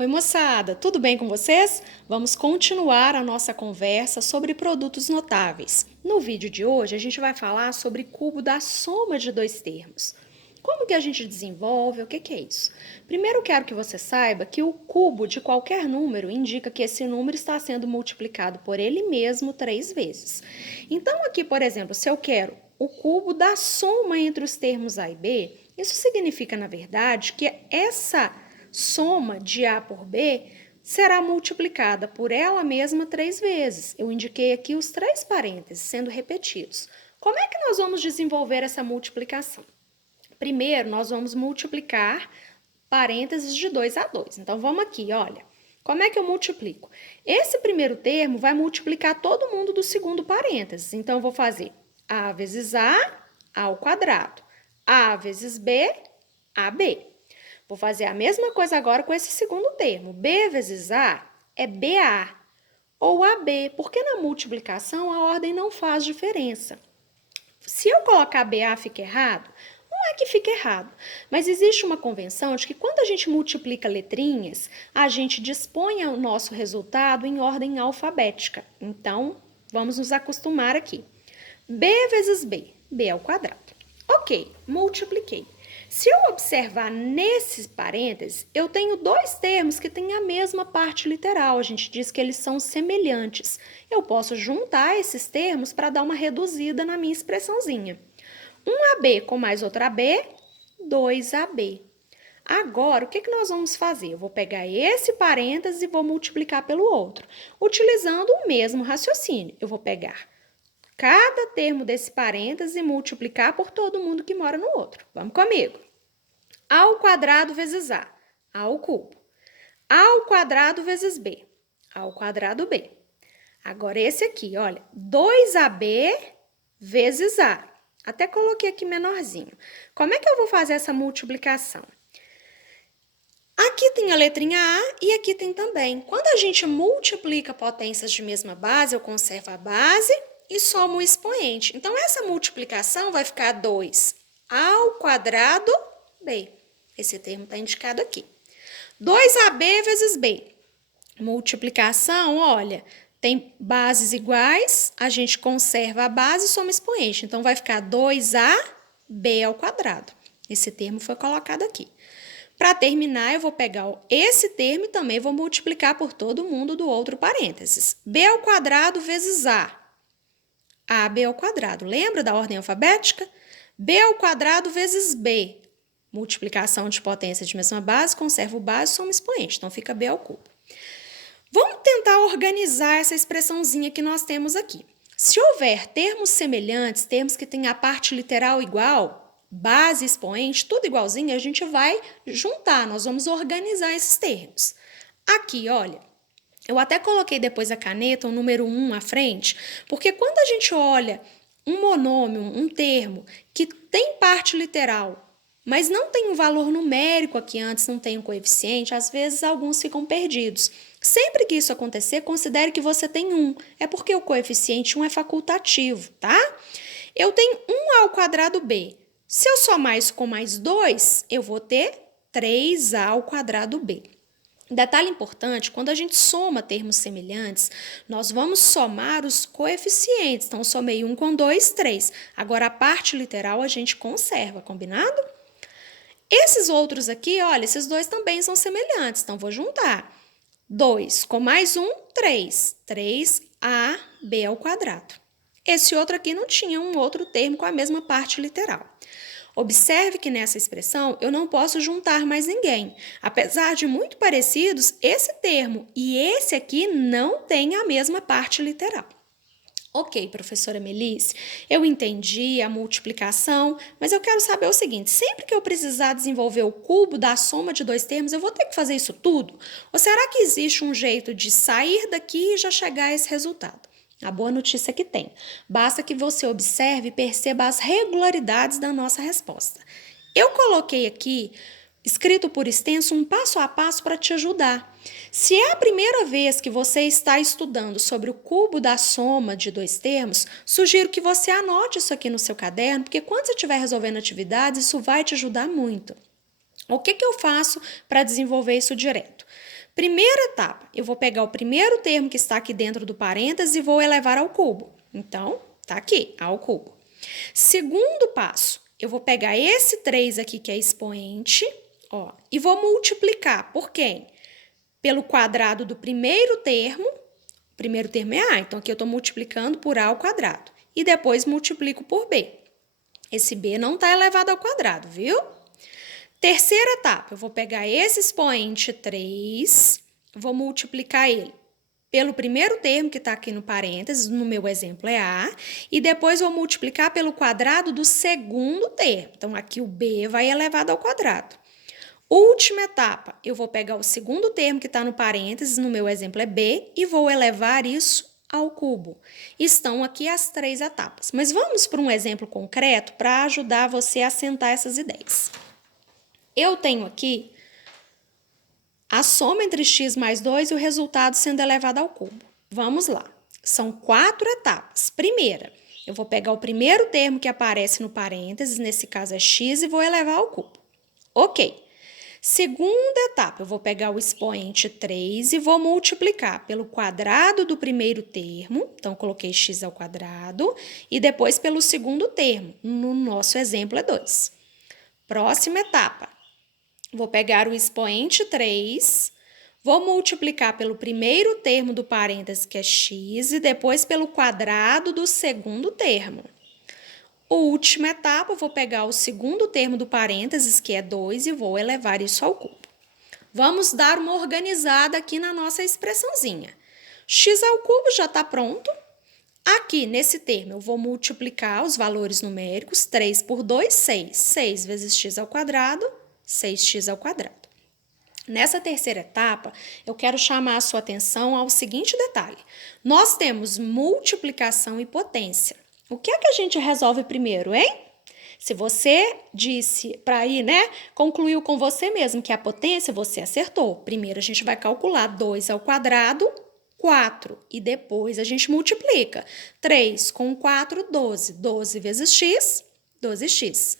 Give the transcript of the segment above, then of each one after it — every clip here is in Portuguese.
Oi, moçada, tudo bem com vocês? Vamos continuar a nossa conversa sobre produtos notáveis. No vídeo de hoje, a gente vai falar sobre cubo da soma de dois termos. Como que a gente desenvolve? O que é isso? Primeiro, quero que você saiba que o cubo de qualquer número indica que esse número está sendo multiplicado por ele mesmo 3 vezes. Então, aqui, por exemplo, se eu quero o cubo da soma entre os termos A e B, isso significa, na verdade, que essa soma de A por B será multiplicada por ela mesma 3 vezes. Eu indiquei aqui os 3 parênteses sendo repetidos. Como é que nós vamos desenvolver essa multiplicação? Primeiro, nós vamos multiplicar parênteses de 2 a 2. Então, vamos aqui, olha. Como é que eu multiplico? Esse primeiro termo vai multiplicar todo mundo do segundo parênteses. Então, eu vou fazer A vezes A ao quadrado. A vezes B, AB. Vou fazer a mesma coisa agora com esse segundo termo. B vezes A é BA ou AB, porque na multiplicação a ordem não faz diferença. Se eu colocar BA fica errado, não é que fica errado, mas existe uma convenção de que quando a gente multiplica letrinhas, a gente dispõe o nosso resultado em ordem alfabética. Então, vamos nos acostumar aqui. B vezes B, B ao quadrado. Ok, multipliquei. Se eu observar nesses parênteses, eu tenho dois termos que têm a mesma parte literal. A gente diz que eles são semelhantes. Eu posso juntar esses termos para dar uma reduzida na minha expressãozinha. Um AB com mais outro AB, 2AB. Agora, o que nós vamos fazer? Eu vou pegar esse parênteses e vou multiplicar pelo outro, utilizando o mesmo raciocínio. Eu vou pegar cada termo desse parênteses e multiplicar por todo mundo que mora no outro. Vamos comigo. A ao quadrado vezes A, A ao cubo. A ao quadrado vezes B, A ao quadrado B. Agora esse aqui, olha, 2AB vezes A. Até coloquei aqui menorzinho. Como é que eu vou fazer essa multiplicação? Aqui tem a letrinha A e aqui tem também. Quando a gente multiplica potências de mesma base, eu conservo a base e somo o expoente. Então, essa multiplicação vai ficar 2 ao quadrado B. Esse termo está indicado aqui. 2AB vezes B. Multiplicação, olha, tem bases iguais, a gente conserva a base e soma expoente. Então, vai ficar 2AB ao quadrado. Esse termo foi colocado aqui. Para terminar, eu vou pegar esse termo e também vou multiplicar por todo mundo do outro parênteses. B ao quadrado vezes A. AB ao quadrado. Lembra da ordem alfabética? B ao quadrado vezes B. Multiplicação de potência de mesma base, conservo base, soma expoente. Então, fica B ao cubo. Vamos tentar organizar essa expressãozinha que nós temos aqui. Se houver termos semelhantes, termos que têm a parte literal igual, base, expoente, tudo igualzinho, a gente vai juntar, nós vamos organizar esses termos. Aqui, olha, eu até coloquei depois a caneta o número 1 à frente, porque quando a gente olha um monômio, um termo que tem parte literal, mas não tem um valor numérico aqui antes, não tem um coeficiente, às vezes alguns ficam perdidos. Sempre que isso acontecer, considere que você tem 1. É porque o coeficiente 1 é facultativo, tá? Eu tenho 1 ao quadrado B. Se eu somar isso com mais 2, eu vou ter 3A ao quadrado B. Detalhe importante, quando a gente soma termos semelhantes, nós vamos somar os coeficientes. Então, somei 1 com 2, 3. Agora, a parte literal a gente conserva, combinado? Esses outros aqui, olha, esses dois também são semelhantes, então vou juntar. 2 com mais 1, 3. 3AB ao quadrado. Esse outro aqui não tinha um outro termo com a mesma parte literal. Observe que nessa expressão eu não posso juntar mais ninguém. Apesar de muito parecidos, esse termo e esse aqui não têm a mesma parte literal. Ok, professora Melisse, eu entendi a multiplicação, mas eu quero saber o seguinte, sempre que eu precisar desenvolver o cubo da soma de dois termos, eu vou ter que fazer isso tudo? Ou será que existe um jeito de sair daqui e já chegar a esse resultado? A boa notícia é que tem. Basta que você observe e perceba as regularidades da nossa resposta. Eu coloquei aqui, escrito por extenso, um passo a passo para te ajudar. Se é a primeira vez que você está estudando sobre o cubo da soma de dois termos, sugiro que você anote isso aqui no seu caderno, porque quando você estiver resolvendo atividades, isso vai te ajudar muito. O que eu faço para desenvolver isso direto? Primeira etapa, eu vou pegar o primeiro termo que está aqui dentro do parênteses e vou elevar ao cubo. Então, tá aqui, ao cubo. Segundo passo, eu vou pegar esse 3 aqui, que é expoente, ó, e vou multiplicar por quem? Pelo quadrado do primeiro termo. O primeiro termo é A, então aqui eu estou multiplicando por A ao quadrado. E depois multiplico por B. Esse B não está elevado ao quadrado, viu? Terceira etapa, eu vou pegar esse expoente 3, vou multiplicar ele pelo primeiro termo que está aqui no parênteses, no meu exemplo é A, e depois vou multiplicar pelo quadrado do segundo termo. Então, aqui o B vai elevado ao quadrado. Última etapa, eu vou pegar o segundo termo que está no parênteses, no meu exemplo é B, e vou elevar isso ao cubo. Estão aqui as 3 etapas. Mas vamos para um exemplo concreto para ajudar você a assentar essas ideias. Eu tenho aqui a soma entre x mais 2 e o resultado sendo elevado ao cubo. Vamos lá. São 4 etapas. Primeira, eu vou pegar o primeiro termo que aparece no parênteses, nesse caso é x, e vou elevar ao cubo. Ok. Segunda etapa, eu vou pegar o expoente 3 e vou multiplicar pelo quadrado do primeiro termo. Então, coloquei x ao quadrado. E depois pelo segundo termo. No nosso exemplo é 2. Próxima etapa. Vou pegar o expoente 3, vou multiplicar pelo primeiro termo do parênteses, que é x, e depois pelo quadrado do segundo termo. Última etapa, vou pegar o segundo termo do parênteses, que é 2, e vou elevar isso ao cubo. Vamos dar uma organizada aqui na nossa expressãozinha. X ao cubo já está pronto. Aqui, nesse termo, eu vou multiplicar os valores numéricos. 3 por 2, 6. 6 vezes x ao quadrado, 6x ao quadrado. Nessa terceira etapa, eu quero chamar a sua atenção ao seguinte detalhe. Nós temos multiplicação e potência. O que é que a gente resolve primeiro, hein? Se você disse para ir, né, concluiu com você mesmo que a potência, você acertou. Primeiro a gente vai calcular 2 ao quadrado, 4. E depois a gente multiplica. 3 com 4, 12. 12 vezes x, 12x.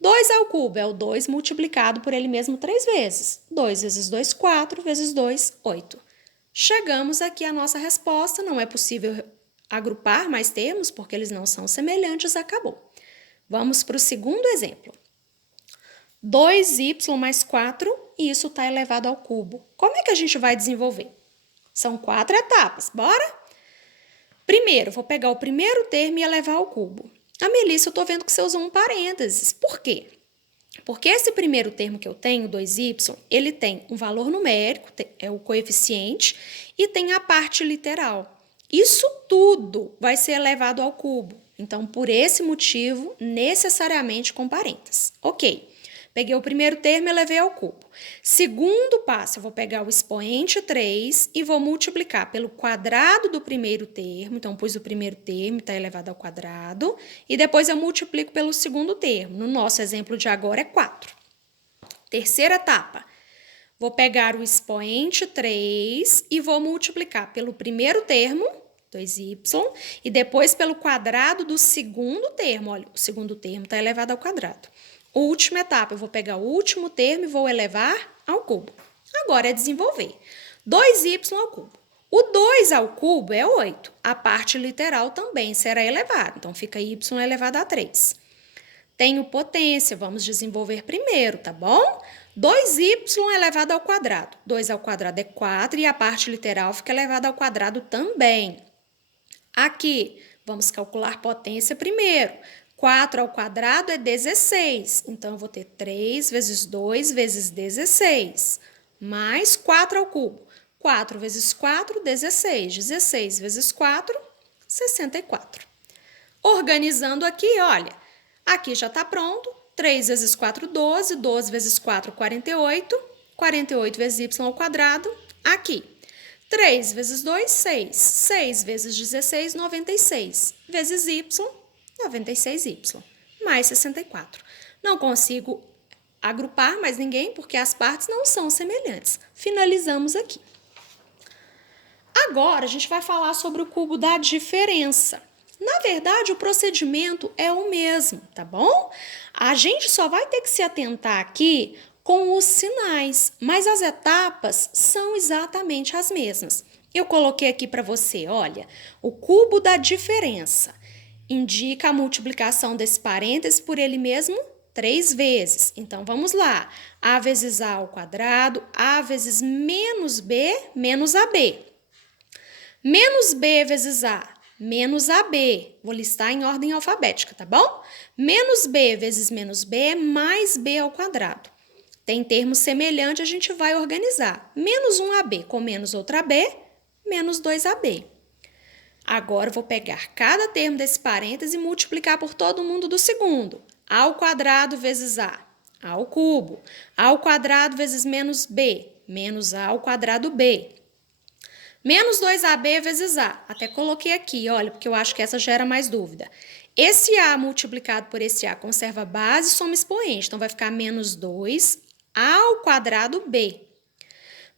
2 ao cubo é o 2 multiplicado por ele mesmo 3 vezes. 2 vezes 2, 4, vezes 2, 8. Chegamos aqui à nossa resposta. Não é possível agrupar mais termos, porque eles não são semelhantes, acabou. Vamos para o segundo exemplo. 2y mais 4, e isso está elevado ao cubo. Como é que a gente vai desenvolver? São 4 etapas, bora? Primeiro, vou pegar o primeiro termo e elevar ao cubo. A Melissa, eu estou vendo que você usou um parênteses. Por quê? Porque esse primeiro termo que eu tenho, 2y, ele tem um valor numérico, é o coeficiente, e tem a parte literal. Isso tudo vai ser elevado ao cubo. Então, por esse motivo, necessariamente com parênteses. Ok. Peguei o primeiro termo e elevei ao cubo. Segundo passo, eu vou pegar o expoente 3 e vou multiplicar pelo quadrado do primeiro termo. Então, pus o primeiro termo, está elevado ao quadrado. E depois eu multiplico pelo segundo termo. No nosso exemplo de agora é 4. Terceira etapa. Vou pegar o expoente 3 e vou multiplicar pelo primeiro termo, 2y, e depois pelo quadrado do segundo termo. Olha, o segundo termo está elevado ao quadrado. Última etapa, eu vou pegar o último termo e vou elevar ao cubo. Agora é desenvolver. 2y ao cubo. O 2 ao cubo é 8. A parte literal também será elevada. Então, fica y elevado a 3. Tenho potência, vamos desenvolver primeiro, tá bom? 2y elevado ao quadrado. 2 ao quadrado é 4 e a parte literal fica elevada ao quadrado também. Aqui, vamos calcular potência primeiro. 4 ao quadrado é 16. Então, eu vou ter 3 vezes 2 vezes 16. Mais 4 ao cubo. 4 vezes 4, 16. 16 vezes 4, 64. Organizando aqui, olha. Aqui já está pronto. 3 vezes 4, 12. 12 vezes 4, 48. 48 vezes y ao quadrado. Aqui. 3 vezes 2, 6. 6 vezes 16, 96. Vezes y, 96y, mais 64. Não consigo agrupar mais ninguém, porque as partes não são semelhantes. Finalizamos aqui. Agora, a gente vai falar sobre o cubo da diferença. Na verdade, o procedimento é o mesmo, tá bom? A gente só vai ter que se atentar aqui com os sinais, mas as etapas são exatamente as mesmas. Eu coloquei aqui para você, olha, o cubo da diferença indica a multiplicação desse parêntese por ele mesmo 3 vezes. Então, vamos lá. A vezes A ao quadrado, A vezes menos B, menos AB. Menos B vezes A, menos AB. Vou listar em ordem alfabética, tá bom? Menos B vezes menos B é mais B ao quadrado. Tem termo semelhante, a gente vai organizar. Menos 1AB com menos outra B, menos 2AB. Agora, eu vou pegar cada termo desse parêntese e multiplicar por todo mundo do segundo. A ao quadrado vezes A ao cubo. A ao quadrado vezes menos B, menos A ao quadrado B. Menos 2AB vezes A. Até coloquei aqui, olha, porque eu acho que essa gera mais dúvida. Esse A multiplicado por esse A conserva a base e soma expoente. Então, vai ficar menos 2A ao quadrado B.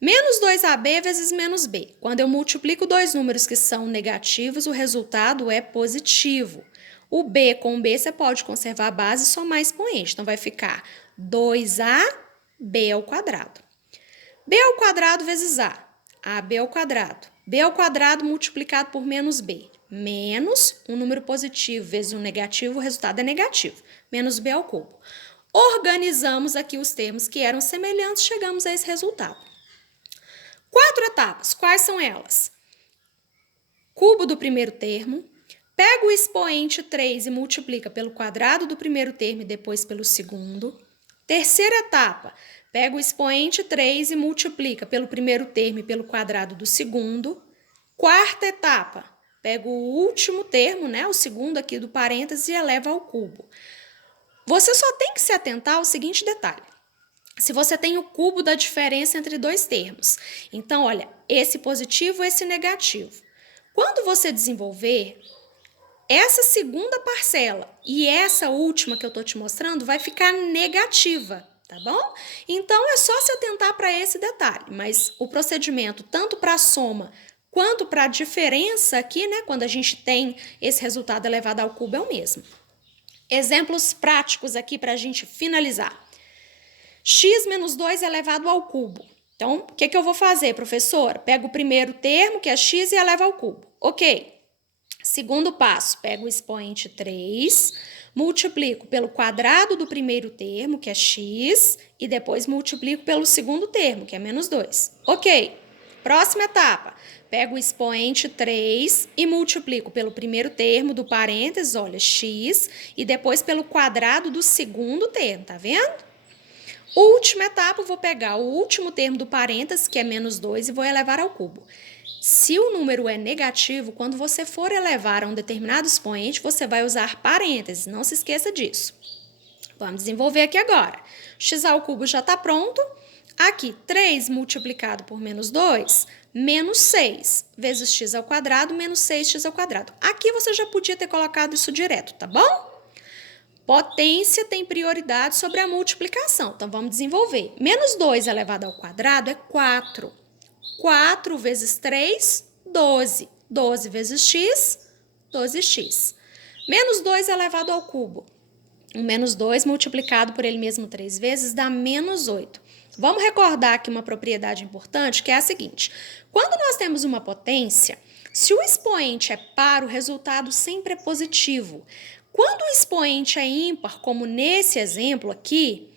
Menos 2AB vezes menos B. Quando eu multiplico dois números que são negativos, o resultado é positivo. O B com B, você pode conservar a base e somar expoente. Então, vai ficar 2AB ao quadrado. B ao quadrado vezes A. AB ao quadrado. B ao quadrado multiplicado por menos B. Menos um número positivo vezes um negativo, o resultado é negativo. Menos B ao cubo. Organizamos aqui os termos que eram semelhantes, chegamos a esse resultado. 4 etapas, quais são elas? Cubo do primeiro termo. Pega o expoente 3 e multiplica pelo quadrado do primeiro termo e depois pelo segundo. Terceira etapa. Pega o expoente 3 e multiplica pelo primeiro termo e pelo quadrado do segundo. Quarta etapa. Pega o último termo, né, o segundo aqui do parêntese, e eleva ao cubo. Você só tem que se atentar ao seguinte detalhe. Se você tem o cubo da diferença entre dois termos. Então, olha, esse positivo e esse negativo. Quando você desenvolver, essa segunda parcela e essa última que eu estou te mostrando vai ficar negativa. Tá bom? Então, é só se atentar para esse detalhe, mas o procedimento, tanto para a soma quanto para a diferença aqui, né, quando a gente tem esse resultado elevado ao cubo, é o mesmo. Exemplos práticos aqui para a gente finalizar. X menos 2 elevado ao cubo. Então, o que eu vou fazer, professora? Pego o primeiro termo, que é x, e eleva ao cubo. Ok. Segundo passo, pego o expoente 3, multiplico pelo quadrado do primeiro termo, que é x, e depois multiplico pelo segundo termo, que é menos 2. Ok. Próxima etapa, pego o expoente 3 e multiplico pelo primeiro termo do parênteses, olha, x, e depois pelo quadrado do segundo termo, tá vendo? Última etapa, eu vou pegar o último termo do parênteses, que é menos 2, e vou elevar ao cubo. Se o número é negativo, quando você for elevar a um determinado expoente, você vai usar parênteses, não se esqueça disso. Vamos desenvolver aqui agora. X ao cubo já está pronto. Aqui, 3 multiplicado por menos 2, menos 6, vezes x ao quadrado, menos 6x ao quadrado. Aqui você já podia ter colocado isso direto, tá bom? Potência tem prioridade sobre a multiplicação, então vamos desenvolver. Menos 2 elevado ao quadrado é 4. 4 vezes 3, 12. 12 vezes x, 12x. Menos 2 elevado ao cubo. O menos 2 multiplicado por ele mesmo 3 vezes dá menos 8. Vamos recordar aqui uma propriedade importante, que é a seguinte. Quando nós temos uma potência, se o expoente é par, o resultado sempre é positivo. Quando o expoente é ímpar, como nesse exemplo aqui,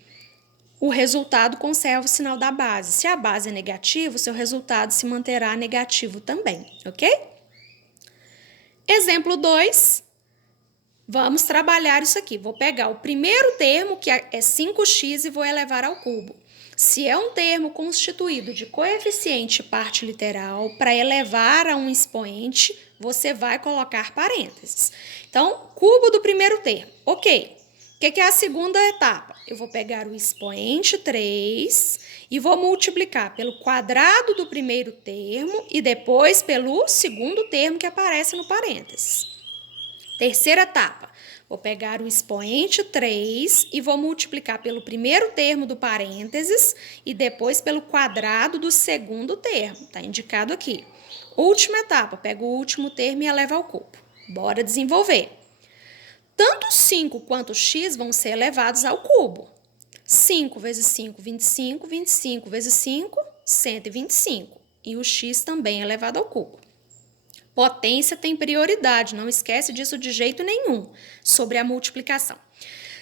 o resultado conserva o sinal da base. Se a base é negativa, o seu resultado se manterá negativo também, ok? Exemplo 2. Vamos trabalhar isso aqui. Vou pegar o primeiro termo, que é 5x, e vou elevar ao cubo. Se é um termo constituído de coeficiente e parte literal, para elevar a um expoente, você vai colocar parênteses. Então, cubo do primeiro termo. Ok. O que é a segunda etapa? Eu vou pegar o expoente 3 e vou multiplicar pelo quadrado do primeiro termo e depois pelo segundo termo que aparece no parênteses. Terceira etapa, vou pegar o expoente 3 e vou multiplicar pelo primeiro termo do parênteses e depois pelo quadrado do segundo termo, tá indicado aqui. Última etapa, pego o último termo e elevo ao cubo. Bora desenvolver. Tanto 5 quanto x vão ser elevados ao cubo. 5 vezes 5, 25. 25 vezes 5, 125. E o x também elevado ao cubo. Potência tem prioridade, não esquece disso de jeito nenhum, sobre a multiplicação.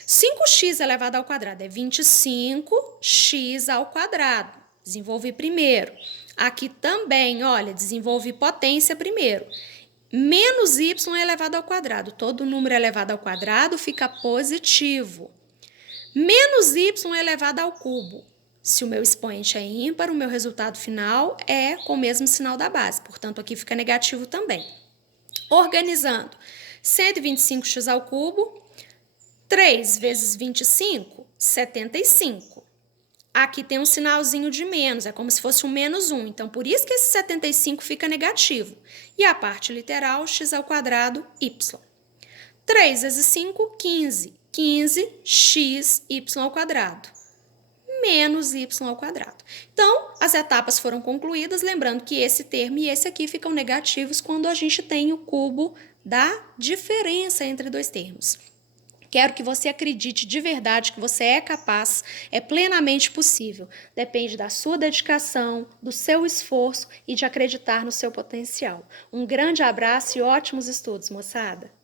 5x elevado ao quadrado é 25x ao quadrado. Desenvolvi primeiro. Aqui também, olha, desenvolvi potência primeiro. Menos y elevado ao quadrado. Todo número elevado ao quadrado fica positivo. Menos y elevado ao cubo. Se o meu expoente é ímpar, o meu resultado final é com o mesmo sinal da base. Portanto, aqui fica negativo também. Organizando. 125x ao cubo. 3 vezes 25, 75. Aqui tem um sinalzinho de menos, é como se fosse um menos 1. Então, por isso que esse 75 fica negativo. E a parte literal, x ao quadrado, y. 3 vezes 5, 15. 15x y ao quadrado. Menos y ao quadrado. Então, as etapas foram concluídas, lembrando que esse termo e esse aqui ficam negativos quando a gente tem o cubo da diferença entre dois termos. Quero que você acredite de verdade que você é capaz, é plenamente possível. Depende da sua dedicação, do seu esforço e de acreditar no seu potencial. Um grande abraço e ótimos estudos, moçada!